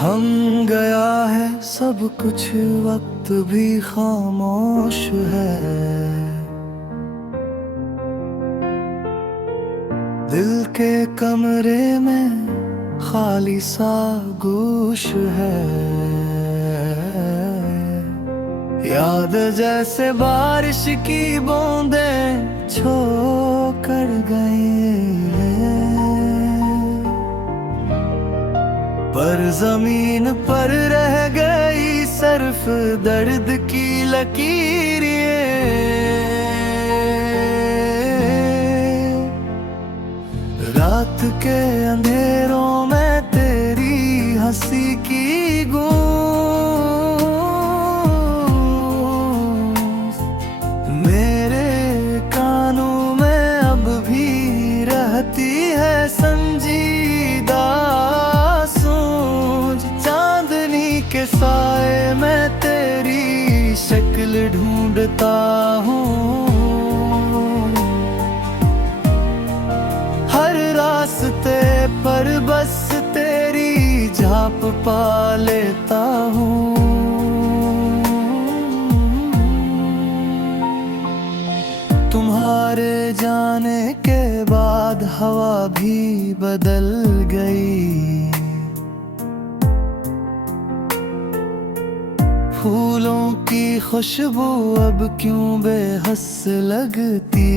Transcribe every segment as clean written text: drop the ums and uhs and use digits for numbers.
थम गया है सब कुछ, वक्त भी खामोश है। दिल के कमरे में खाली सा गोश है। याद जैसे बारिश की बूंदें छो कर गई, पर जमीन पर रह गई सिर्फ दर्द की लकीरें। रात के अंधेरों में तेरी हंसी की गूंज मेरे कानों में अब भी रहती है संजीदा सूंझ। चांदनी के साए में तेरी शक्ल ढूंढता हूँ, हर रास्ते पर बस तेरी झांप पा लेता हूँ। तुम्हारे जाने के बाद हवा भी बदल गई, फूलों की खुशबू अब क्यों बेहस लगती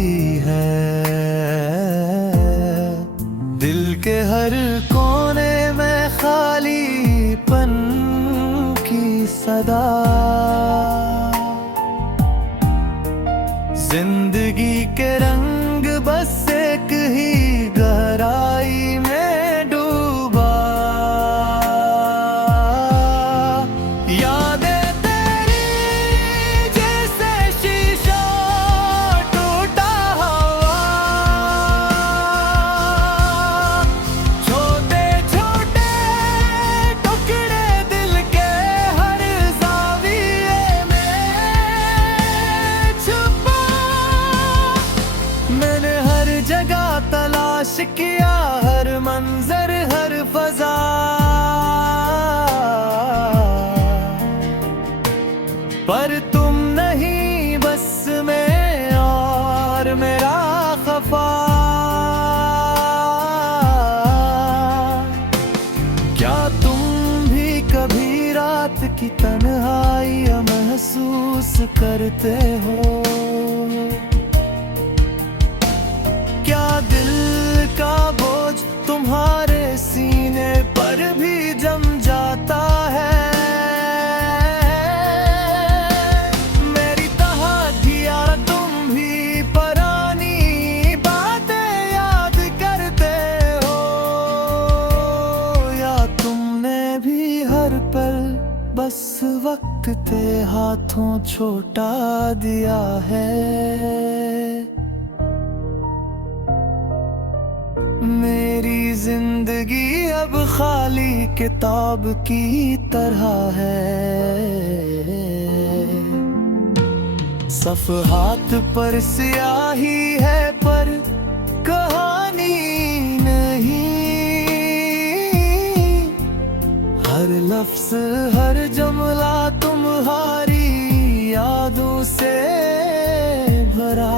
है। दिल के हर कोने में खालीपन की सदा, जिंदगी के रंग बस एक ही गहराई में डूबा। यादें तेरी जैसे शीशा टूटा हुआ, छोटे छोटे टुकड़े दिल के हर ज़ाविये में छुपा। मैंने हर जगह तलाश किया, हर मंजर हर फजा, पर तुम नहीं बस में और मेरा खफा। क्या तुम भी कभी रात की तन्हाई महसूस करते हो? क्या दिल का बोझ तुम्हारे सीने पर भी जम जाता है? मेरी तहदिया तुम भी पुरानी बातें याद करते हो, या तुमने भी हर पल बस वक्त के हाथों छोटा दिया है? मेरी जिंदगी अब खाली किताब की तरह है, सफ़हात पर स्याही है पर कहानी नहीं। हर लफ्ज़ हर जुमला तुम्हारी यादों से भरा,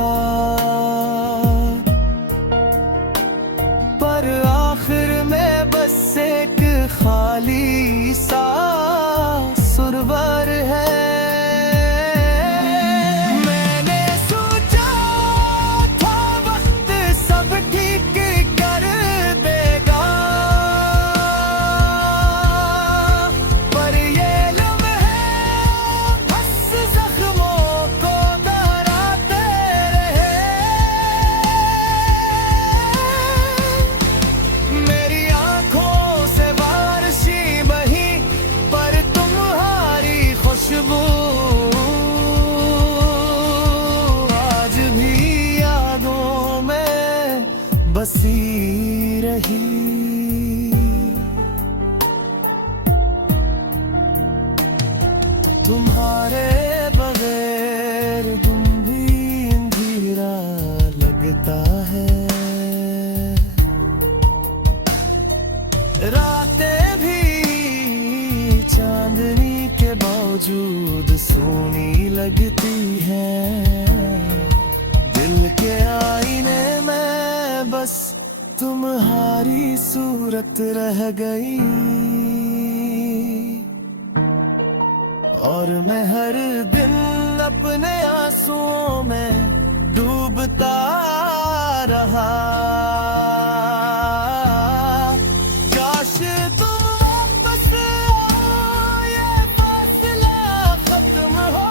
पर आखिर में बस एक खाली सा सुरवर है। मैंने सोचा था वक्त सब ठीक कर देगा, पर ये लम्हे बस जख्मों को सोनी लगती हैं। दिल के आईने में बस तुम्हारी सूरत रह गई, और मैं हर दिन अपने आंसुओं में डूबता रहा। काश तुम वापस आओ, ये फासला खत्म हो।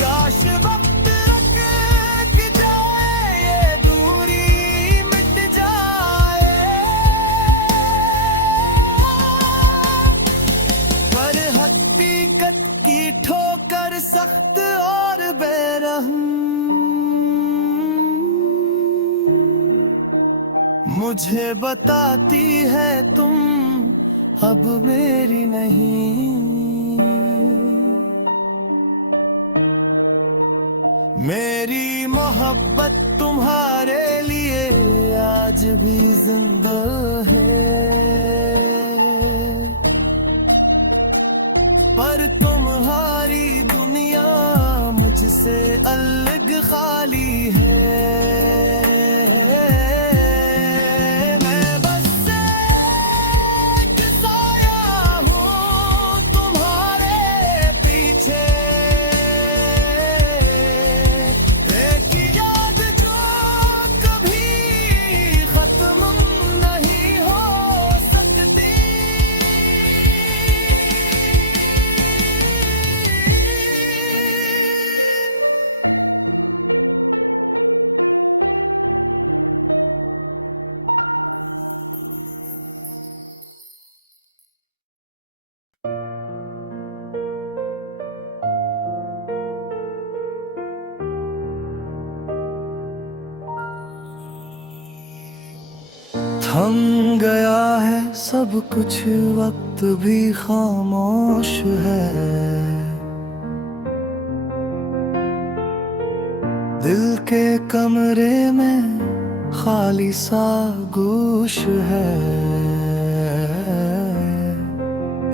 काश वक्त रुक जाए, ये दूरी मिट जाए। पर हकीकत की ठोकर सख्त और बेरहम मुझे बताती है तुम अब मेरी नहीं। मेरी मोहब्बत तुम्हारे लिए आज भी जिंदा है, पर तुम्हारी दुनिया मुझसे अलग खाली है। मैं बस एक साया हूँ तुम्हारे पीछे, एक याद जो कभी खत्म नहीं हो सकती। थम गया है सब कुछ, वक्त भी खामोश है। दिल के कमरे में खाली सा गोश है।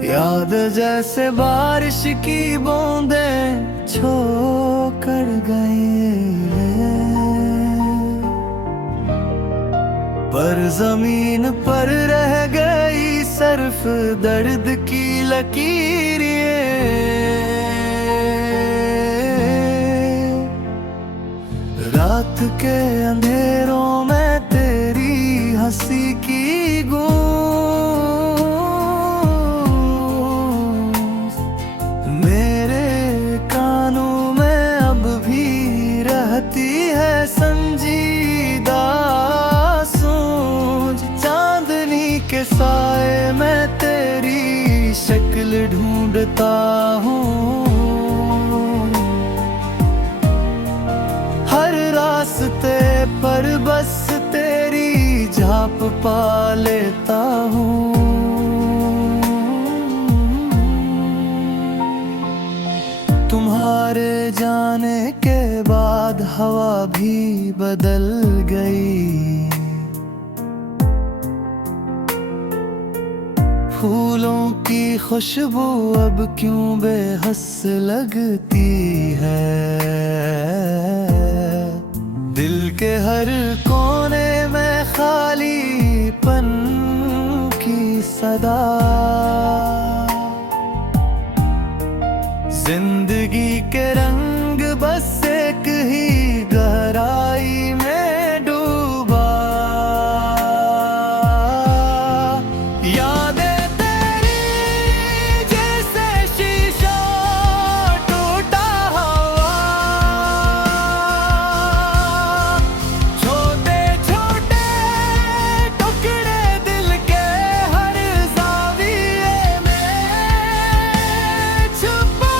याद जैसे बारिश की बूंदें छोकर गई, पर जमीन पर रह गई सिर्फ दर्द की लकीरें। रात के अंधेरों में तेरी हंसी की गूंज मेरे कानों में अब भी रहती है संजीदा सूंज। चांदनी के साए में तेरी शक्ल ढूंढता हूँ, हर रास्ते पर बस तेरी झांप पा लेता हूँ। तुम्हारे जाने के बाद हवा भी बदल गई, फूलों की खुशबू अब क्यों बेहस लगती है। दिल के हर कोने में खालीपन की सदा, जिंदगी के रंग बस एक ही गहराई में डूबा। यादें तेरी जैसे शीशा टूटा हुआ, छोटे छोटे टुकड़े दिल के हर जाविये में छुपा।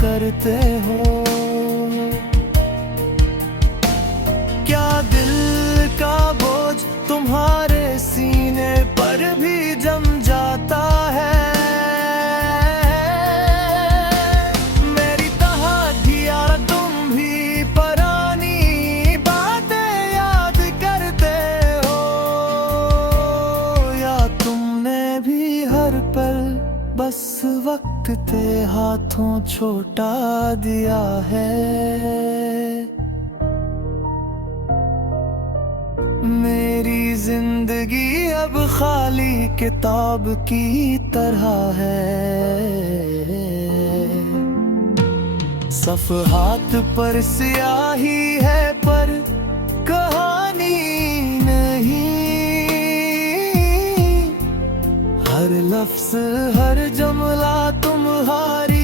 करते हो। क्या दिल का बोझ तुम्हारे सीने पर भी जम जाता है? मेरी तहदिया तुम भी पुरानी बातें याद करते हो, या तुमने भी हर पल बस वक्त के हाथों छोटा दिया है? मेरी जिंदगी अब खाली किताब की तरह है, सफ़हात पर स्याही है पर कहानी नहीं। हर लफ्ज़ हर जुमला तुम्हारी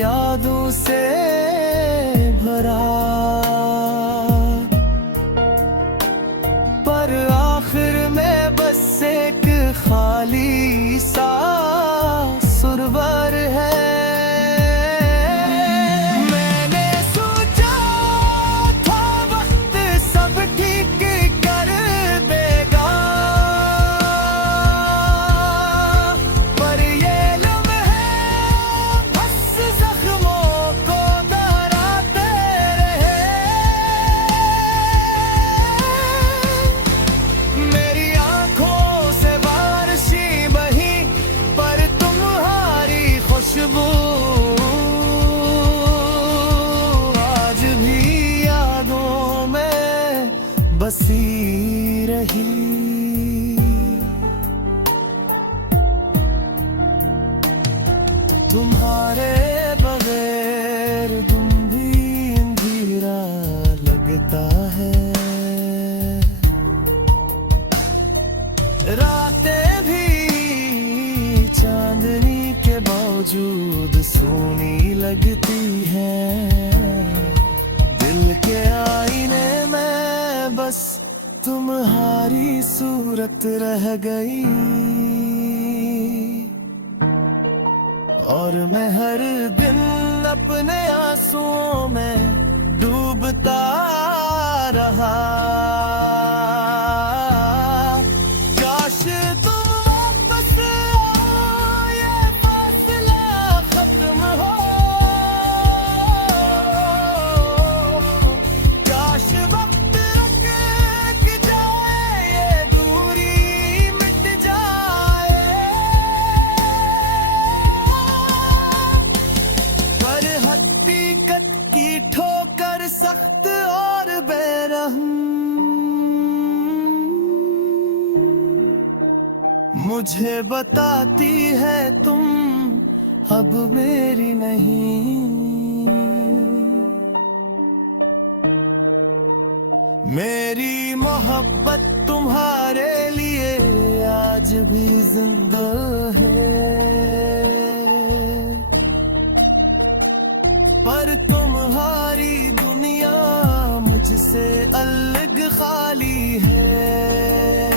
यादों से भरा, पर आखिर में बस एक खाली सा सुरवर है। मैंने सोचा था वक्त सब ठीक कर देगा, पर ये लम्हे बस जख्मों को दोहराते रहे। मेरी आंखों से बारिशें बही पर तुम्हारी खुशबू आज भी यादों में बसी रही। तुम्हारे बगैर तुम भी अंधेरा लगता है, रातें भी चांदनी के बावजूद सोनी लगती हैं। दिल के आईने में बस तुम्हारी सूरत रह गई, और मैं हर दिन अपने आंसुओं में डूबता रहा। काश तुम वापस आओ, ये फासला खत्म हो। काश वक्त रुक जाए, ये दूरी मिट जाए, पर हकीकत की ठोकर सख्त और बेरहम मुझे बताती है तुम अब मेरी नहीं। मेरी मोहब्बत तुम्हारे लिए आज भी जिंदा है, पर तुम्हारी दुनिया मुझसे अलग खाली है।